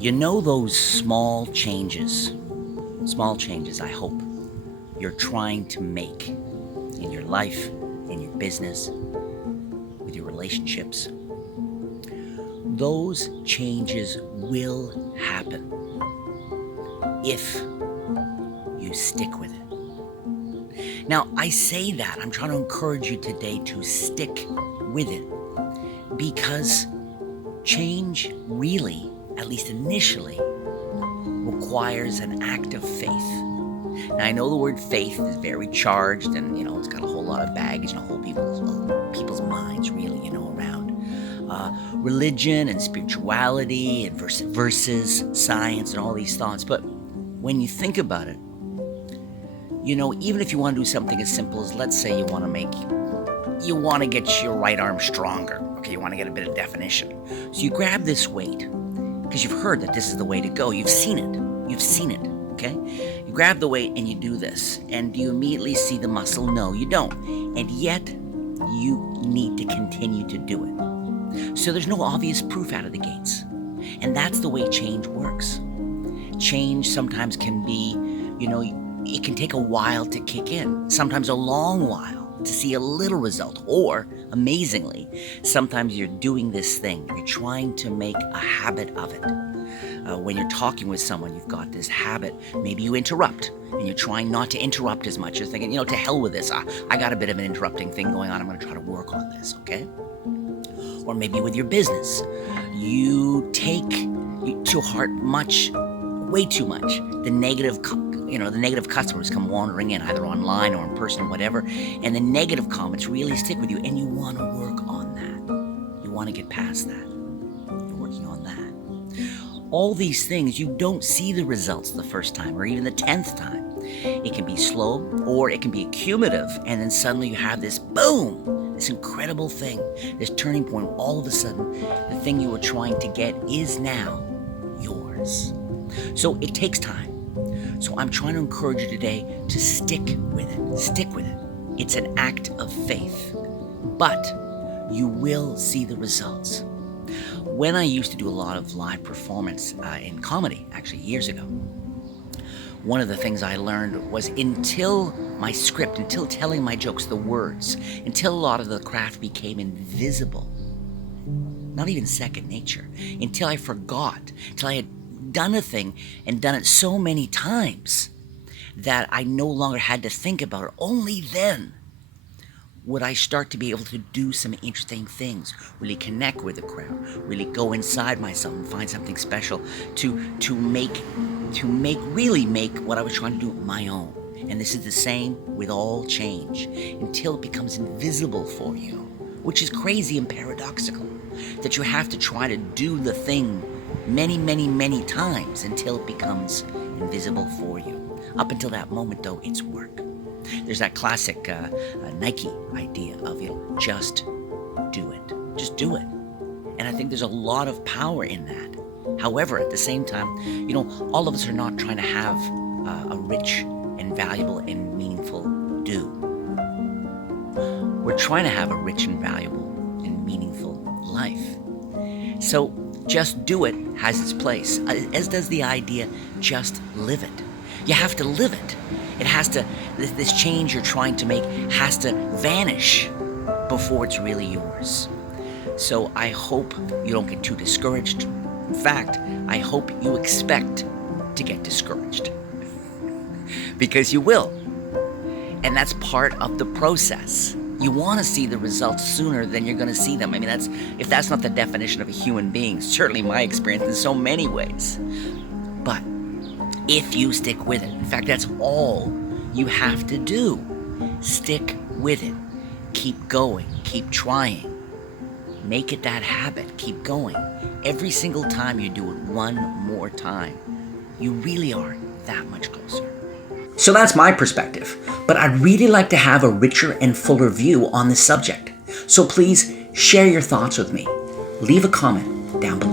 You know those small changes I hope you're trying to make in your life, in your business, with your relationships. Those changes will happen if you stick with it. Now, I say that, I'm trying to encourage you today to stick with it because change really, at least initially, requires an act of faith. Now, I know the word faith is very charged and, it's got a whole lot of baggage and a whole people's minds really, around religion and spirituality and versus science and all these thoughts. But when you think about it, even if you want to do something as simple as, let's say you want to get your right arm stronger. Okay, you want to get a bit of definition. So you grab this weight because you've heard that this is the way to go. You've seen it, okay? You grab the weight and you do this. And do you immediately see the muscle? No, you don't. And yet, you need to continue to do it. So there's no obvious proof out of the gates. And that's the way change works. Change sometimes can be, it can take a while to kick in. Sometimes a long while to see a little result. Or, amazingly, sometimes you're doing this thing. You're trying to make a habit of it. When you're talking with someone, you've got this habit. Maybe you interrupt, and you're trying not to interrupt as much. You're thinking, to hell with this. I got a bit of an interrupting thing going on. I'm going to try to work on this, okay? Or maybe with your business, you take to heart way too much, the negative customers come wandering in, either online or in person or whatever, and the negative comments really stick with you, and you want to work on that. You want to get past that. You're working on that. All these things, you don't see the results the first time or even the 10th time. It can be slow or it can be cumulative, and then suddenly you have this boom, this incredible thing, this turning point. All of a sudden, the thing you were trying to get is now yours. So it takes time. So I'm trying to encourage you today to stick with it. Stick with it. It's an act of faith, but you will see the results. When I used to do a lot of live performance in comedy, actually years ago, one of the things I learned was until telling my jokes, the words, until a lot of the craft became invisible, not even second nature, until I forgot, until I had done a thing and done it so many times that I no longer had to think about it. Only then would I start to be able to do some interesting things, really connect with the crowd, really go inside myself and find something special to make what I was trying to do my own. And this is the same with all change until it becomes invisible for you, which is crazy and paradoxical, that you have to try to do the thing many, many, many times until it becomes invisible for you. Up until that moment, though, it's work. There's that classic Nike idea of, just do it. Just do it. And I think there's a lot of power in that. However, at the same time, all of us are not trying to have a rich and valuable and meaningful do. We're trying to have a rich and valuable and meaningful life. So just do it has its place, as does the idea, just live it. You have to live it. It has to, this change you're trying to make has to vanish before it's really yours. So I hope you don't get too discouraged. In fact, I hope you expect to get discouraged. Because you will. And that's part of the process. You want to see the results sooner than you're going to see them. I mean, if that's not the definition of a human being, certainly my experience in so many ways. But if you stick with it, in fact, that's all you have to do. Stick with it. Keep going. Keep trying. Make it that habit. Keep going. Every single time you do it one more time, you really are that much closer. So that's my perspective, but I'd really like to have a richer and fuller view on this subject. So please share your thoughts with me. Leave a comment down below.